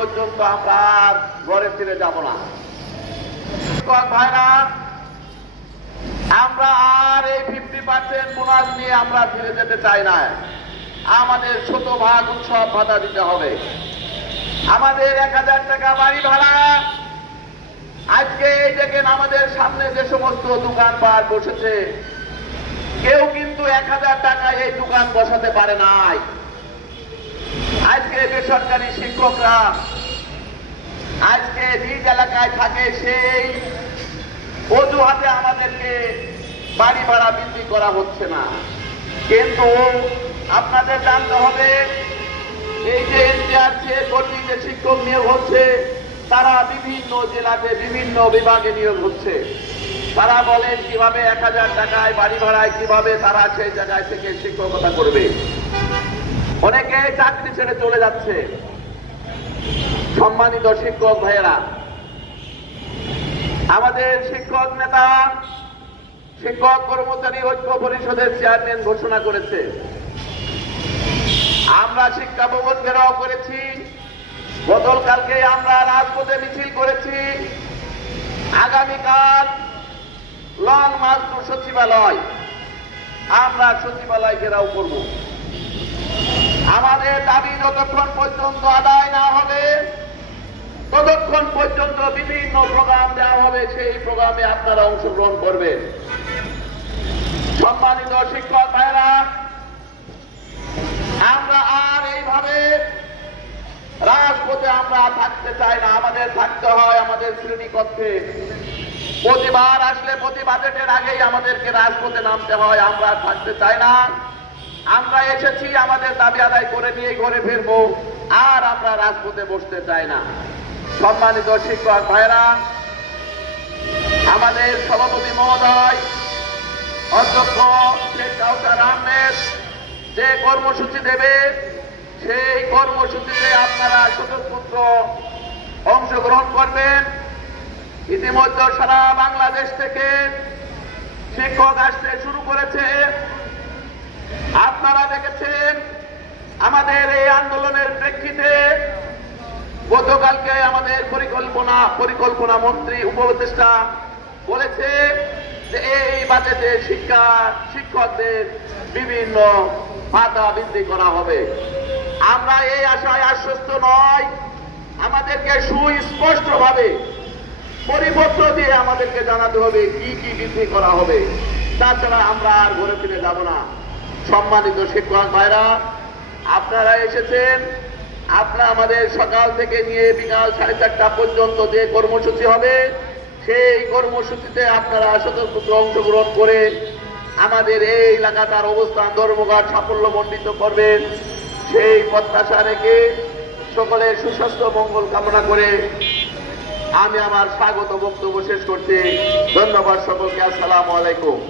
পর্যন্ত আমরা ঘরে ফিরে যাব না। ভাইরা, আমরা আর এই ফিফটি পার্সেন্ট বোনাস নিয়ে আমরা ফিরে যেতে চাই না। আমাদের শতভাগ উৎসব ভাতা দিতে হবে। আমাদের এক হাজার টাকা বাড়ি ভাড়া। আজকে এই দেখেন আমাদের সামনে যে সমস্ত দোকানপাট বসেছে। কেউ কিন্তু এক হাজার টাকায় এই দোকান বসাতে পারে নাই। আজকে বেসরকারি শিক্ষকরা, আজকে নিজ এলাকায় থাকে সেই অজুহাতে আমাদেরকে বাড়ি ভাড়া বৃদ্ধি করা হচ্ছে না। কিন্তু আপনাদের জানতে হবে, এই যে এনটিআরসি কর্তৃক যে শিক্ষক নিয়োগ হচ্ছে, তারা বিভিন্ন জেলাতে বিভিন্ন বিভাগে নিয়োগ হচ্ছে। তারা বলেন কীভাবে এক হাজার টাকায় বাড়ি ভাড়ায় কীভাবে তারা সেই জায়গায় থেকে শিক্ষকতা করবে। অনেকে চাকরি ছেড়ে চলে যাচ্ছে। সম্মানিত শিক্ষক ভাইয়েরা, আমাদের শিক্ষক নেতা, শিক্ষক কর্মচারী ঐক্য পরিষদের চেয়ারম্যান ঘোষণা করেছে। আমরা শিক্ষা ভবন ঘেরাও করেছি। গতকালকে আমরা রাজপথে মিছিল করেছি। আগামীকাল লং মার্চ সচিবালয়। আমরা সচিবালয় ঘেরাও করব। আমাদের দাবি যতক্ষণ পর্যন্ত আদায় না হবে, ততক্ষণ পর্যন্ত বিভিন্ন প্রোগ্রাম দেওয়া হবে, সেই প্রোগ্রামে আপনারা অংশগ্রহণ করবেন। সম্মানিত শিক্ষক ভাইরা আমরা আর এইভাবে রাজপথে আমরা থাকতে চাই না, আমাদের থাকতে হয় আমাদের শ্রেণীকক্ষে প্রতিবার আসলে প্রতি বাজেটের আগেই আমাদেরকে রাজপথে নামতে হয়, আমরা থাকতে চাই না। আমরা এসেছি আমাদের দাবি আদায় করে নিয়ে ঘরে ফিরবো, আর আমরা রাজপথে বসতে চাই না। সম্মানিত শিক্ষক ভাইরা আমাদের সভাপতি মহোদয়, অধ্যক্ষ আহমেদ, যে কর্মসূচি দেবে, সেই কর্মসূচিতে আপনারা স্বতঃস্ফূর্ত অংশগ্রহণ করবেন। ইতিমধ্যে সারা বাংলাদেশ থেকে শিক্ষক আসতে শুরু করেছে। আপনারা দেখেছেন আমাদের এই আন্দোলনের প্রেক্ষিতে গতকালকে আমাদের পরিকল্পনা পরিকল্পনা মন্ত্রী, উপদেষ্টা বলেছে যে এই বাজেটে শিক্ষা, শিক্ষকদের বিভিন্ন ভাতা বৃদ্ধি করা হবে। আমরা এই আশায় আশ্বস্ত নয় আমাদেরকে সুস্পষ্ট ভাবে পরিপত্র দিয়ে আমাদেরকে জানাতে হবে কি কি বৃদ্ধি করা হবে। তাছাড়া আমরা আর ঘুরে ফিরে যাব না। সম্মানিত শিক্ষক ভাইরা, আপনারা এসেছেন। আপনারা আমাদের সকাল থেকে নিয়ে বিকাল সাড়ে চারটা পর্যন্ত যে কর্মসূচি হবে, সেই কর্মসূচিতে আপনারা স্বতন্ত্র অংশগ্রহণ করে আমাদের এই এলাকাটার অবস্থান, ধর্মঘট সাফল্য মণ্ডিত করবেন। সেই প্রত্যাশা রেখে সকলের সুস্বাস্থ্য, মঙ্গল কামনা করে আমি আমার স্বাগত বক্তব্য শেষ করছি। ধন্যবাদ সকলকে। আসসালামু আলাইকুম।